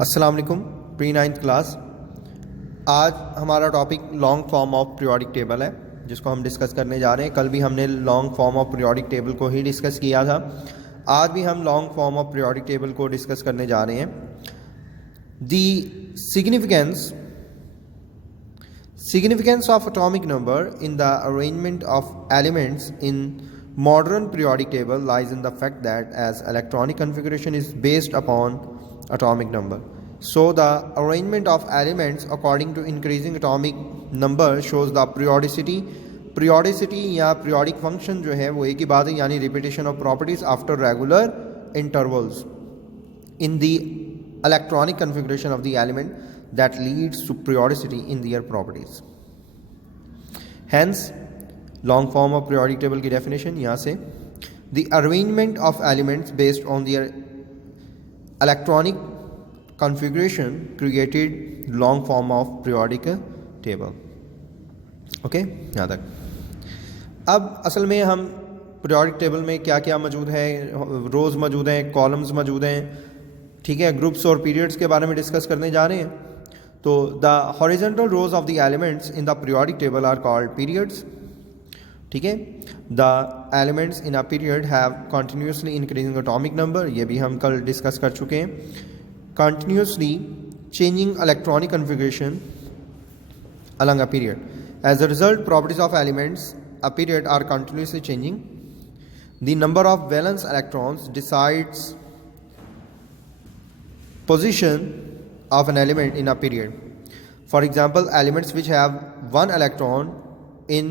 अस्सलाम वालेकुम pre 9th class. आज हमारा topic long form of periodic table है जिसको हम डिस्कस करने जा रहे हैं। कल भी हमने long form of periodic table को ही डिस्कस किया था। आज भी हम long form of periodic table को डिस्कस करने जा रहे हैं। दी significance of atomic number in the arrangement of elements in modern periodic table lies in the fact that as electronic configuration is based upon atomic number, so the arrangement of elements according to increasing atomic number shows the periodicity या periodic function जो है वो एक ही बात है, यानी repetition of properties after regular intervals in the electronic configuration of the element that leads to periodicity in their properties. Hence long form of periodic table की definition यहाँ से, the arrangement of elements based on their electronic configuration created long form of periodic table. Okay, यहाँ तक। अब असल में हम periodic table में क्या क्या मौजूद है, रोज़ मौजूद हैं, कॉलम्स मौजूद हैं, ठीक है, ग्रुप्स और पीरियड्स के बारे में डिस्कस करने जा रहे हैं। तो the horizontal rows of the elements in the periodic table are called periods, ठीक है। The elements in a period have continuously increasing atomic number, ये भी हम कल डिस्कस कर चुके हैं। Continuously changing electronic configuration along a period. As a result, properties of elements a period are continuously changing. The number of valence electrons decides position of an element in a period. For example, elements which have one electron in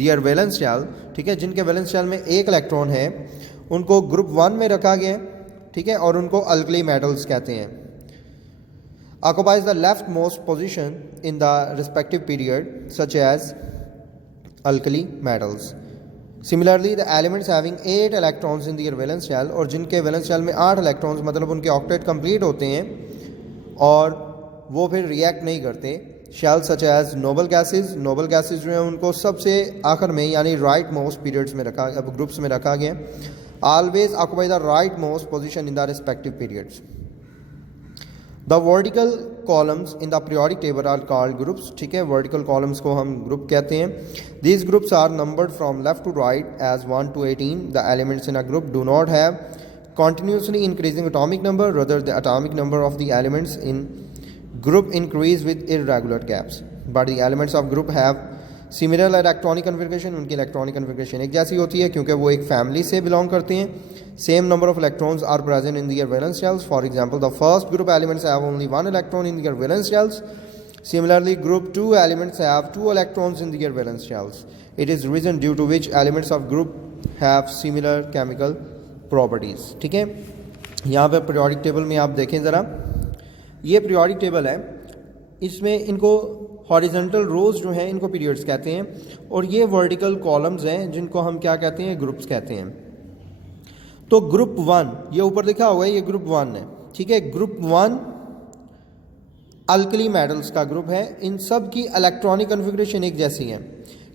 their valence shell, ठीक है, जिनके valence shell में एक electron है, उनको group 1 में रखा गया, ठीक है, और उनको अल्कली मेटल्स कहते हैं। occupies the leftmost position in the respective period, such as alkali metals. Similarly, the elements having 8 electrons in their valence shell, और जिनके वैलेंस शेल में 8 इलेक्ट्रॉन्स, मतलब उनके ऑक्टेट कंप्लीट होते हैं और वो फिर रिएक्ट नहीं करते, shell such as noble gases जो है उनको सबसे आखिर में यानी राइट मोस्ट पीरियड्स में रखा, अब ग्रुप्स में रखा गया। Always occupy the right most position in the respective periods. The vertical columns in the periodic table are called groups, ठीक है, वर्टिकल कॉलम्स को हम ग्रुप कहते हैं। These groups are numbered from left to right as 1 to 18. The elements in a group do not have continuously increasing atomic number, rather the atomic number of the elements in group increase with irregular gaps, but the elements of group have similar electronic configuration. उनकी electronic configuration एक जैसी होती है क्योंकि वो एक family से belong करते हैं। Same number of electrons are present in their valence shells. For example, the first group elements have only 1 electron in their valence shells. Similarly, group 2 elements have 2 electrons in their valence shells. It is reason due to which elements of group have similar chemical properties, ठीक है। यहाँ पे periodic table में आप देखें ज़रा, ये periodic table है, इसमें इनको हॉरिजॉन्टल रोज जो हैं इनको पीरियड्स कहते हैं, और ये वर्टिकल कॉलम्स हैं जिनको हम क्या कहते हैं, ग्रुप्स कहते हैं। तो ग्रुप 1 ये ऊपर लिखा हुआ है, ये ग्रुप 1 है, ठीक है। ग्रुप 1 अल्कली मेटल्स का ग्रुप है। इन सब की इलेक्ट्रॉनिक कन्फिगरेशन एक जैसी है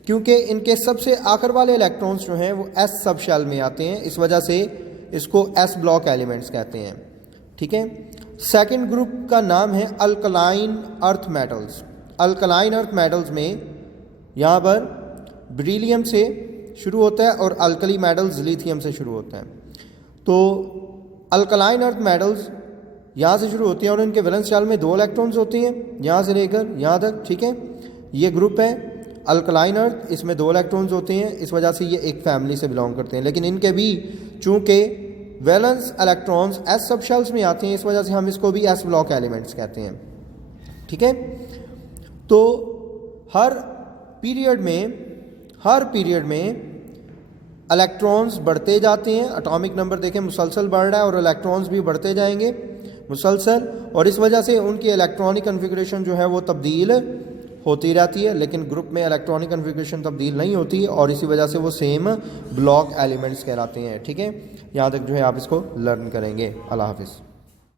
क्योंकि इनके सबसे आखिर वाले इलेक्ट्रॉन्स जो हैं वो एस सब शेल में आते हैं, इस वजह से इसको एस ब्लॉक एलिमेंट्स कहते हैं, ठीक है। सेकंड ग्रुप का नाम है alkaline earth metals. Alkaline earth metals में यहाँ पर बेरिलियम से शुरू होता है और अल्कली मेटल्स लिथियम से शुरू होता है। तो अल्कलाइन अर्थ मेटल्स यहाँ से शुरू होती हैं और इनके वैलेंस शेल में 2 इलेक्ट्रॉन्स होते हैं, यहाँ से लेकर यहाँ तक, ठीक है। ये ग्रुप है अल्कलाइन अर्थ, इसमें 2 इलेक्ट्रॉन्स होते हैं, इस वजह से ये एक फैमिली से बिलोंग करते हैं। लेकिन इनके भी चूंकि वैलेंस इलेक्ट्रॉन्स एस सब शेल्स में आते हैं, इस वजह से हम इसको भी एस ब्लॉक एलिमेंट्स कहते हैं, ठीक है। तो हर पीरियड में इलेक्ट्रॉन्स बढ़ते जाते हैं, एटॉमिक नंबर देखें मुसलसल बढ़ रहा है और इलेक्ट्रॉन्स भी बढ़ते जाएंगे मुसलसल, और इस वजह से उनकी इलेक्ट्रॉनिक कन्फिगरेशन जो है वो तब्दील होती रहती है। लेकिन ग्रुप में इलेक्ट्रॉनिक कन्फिगरेशन तब्दील नहीं होती और इसी वजह से वो सेम ब्लॉक एलिमेंट्स कहलाते हैं, ठीक है। यहाँ तक जो है आप इसको लर्न करेंगे। अल्लाह हाफिज़।